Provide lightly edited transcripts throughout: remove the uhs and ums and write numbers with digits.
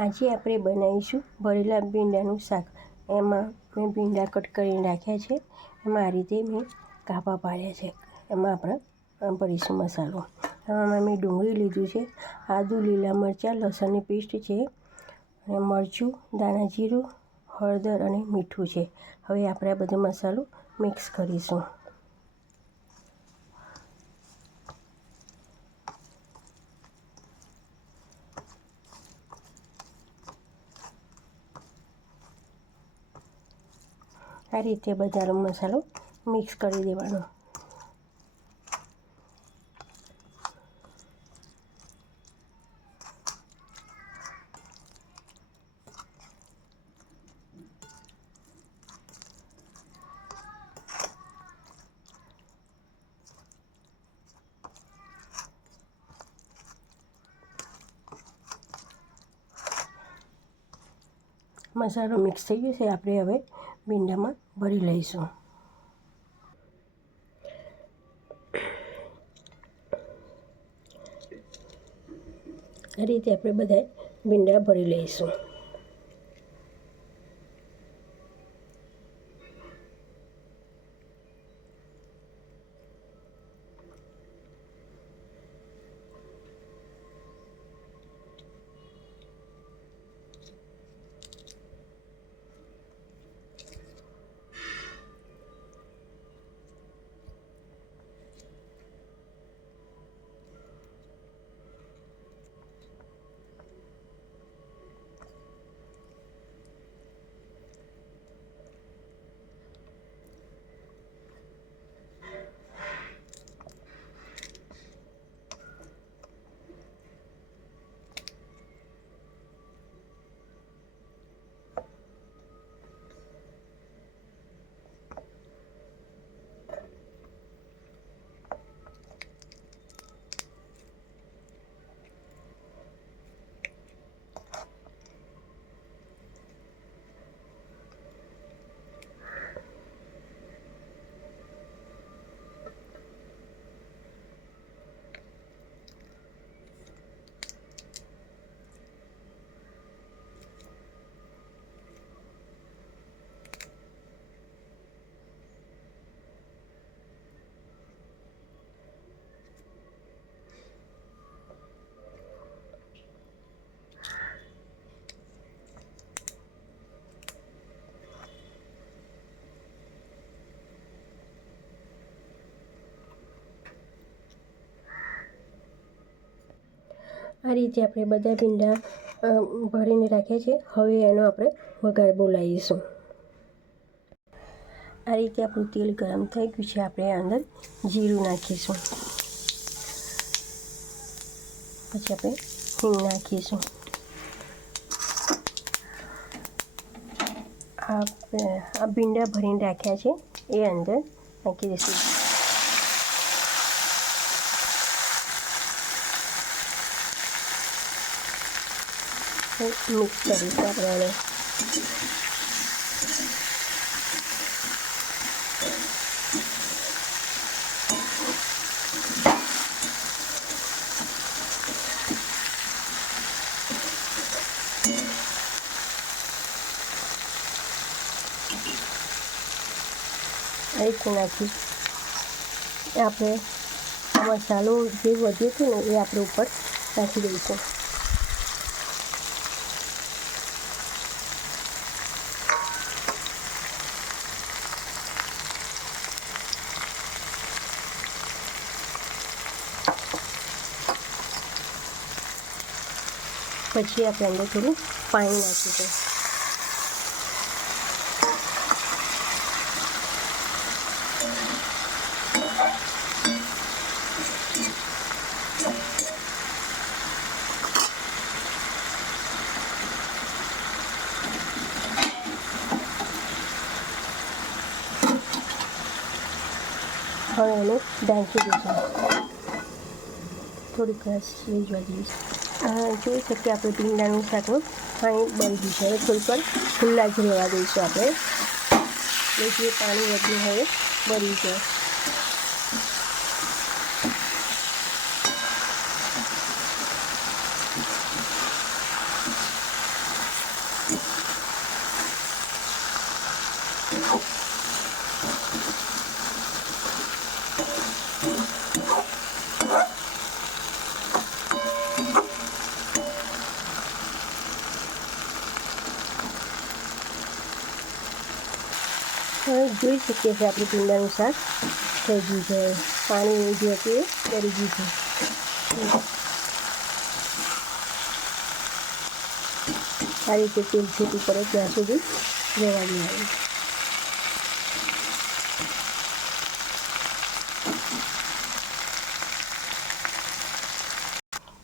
આજે આપણે બનાવીશું ભરેલા ભીંડાનું શાક. એમાં મેં ભીંડા કટ કરીને રાખ્યા છે. એમાં આ રીતે મેં કાપા પાડ્યા છે. એમાં આપણે ભરીશું મસાલો. એમાં મેં ડુંગળી લીધું છે, આદું, લીલા મરચાં, લસણની પેસ્ટ છે, અને મરચું, દાણા જીરું, હળદર અને મીઠું છે. હવે આપણે આ બધો મસાલો મિક્સ કરીશું. આ રીતે બધાનો મસાલો મિક્સ કરી દેવાનો. મસાલો મિક્સ થઈ ગયો છે. આપણે હવે ભીંડામાં ભરી લઈશું. આ રીતે આપણે બધા ભીંડા ભરી લઈશું. આ રીતે આપણે બધા ભીંડા ભરીને રાખ્યા છે. હવે એનો આપણે વઘાર બોલાવીશું. આ રીતે આપણું તેલ ગરમ થઈ ગયું છે. આપણે અંદર જીરું નાખીશું. પછી આપણે હિંગ નાખીશું. આ ભીંડા ભરીને રાખ્યા છે એ અંદર નાખી દઈશું. મિક્સ કરીશું આપણે એને. આ રીતે નાખી આપણે મસાલો જે વધ્યો હતો ને એ આપણે ઉપર નાખી દઈશું. પછી આપણે અંદર થોડું પાણી નાખીશું. હવે એને ઢાંકી દઈશું. થોડીક રીઝવા દઈશ. જોઈ શકીએ આપણે ભીંડાનું શાકનું પાણી બળી ગયું છે. હવે થોડીક વાર ખુલ્લા જ રહેવા દઈશું આપણે. જે પાણી વધ્યું હવે બળી જાય. જોઈ શકીએ છીએ આપણે ભીંડાનું શાક થઈ ગયું છે. પાણી જે હતું એ કરી ગયું છે. આ રીતે તેલ છૂટું પડે ત્યાં સુધી રહેવા દેવાનું.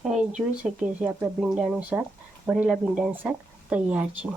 અહીં જોઈ શકીએ છીએ આપણા ભીંડાનું શાક, ભરેલા ભીંડાનું શાક તૈયાર છે.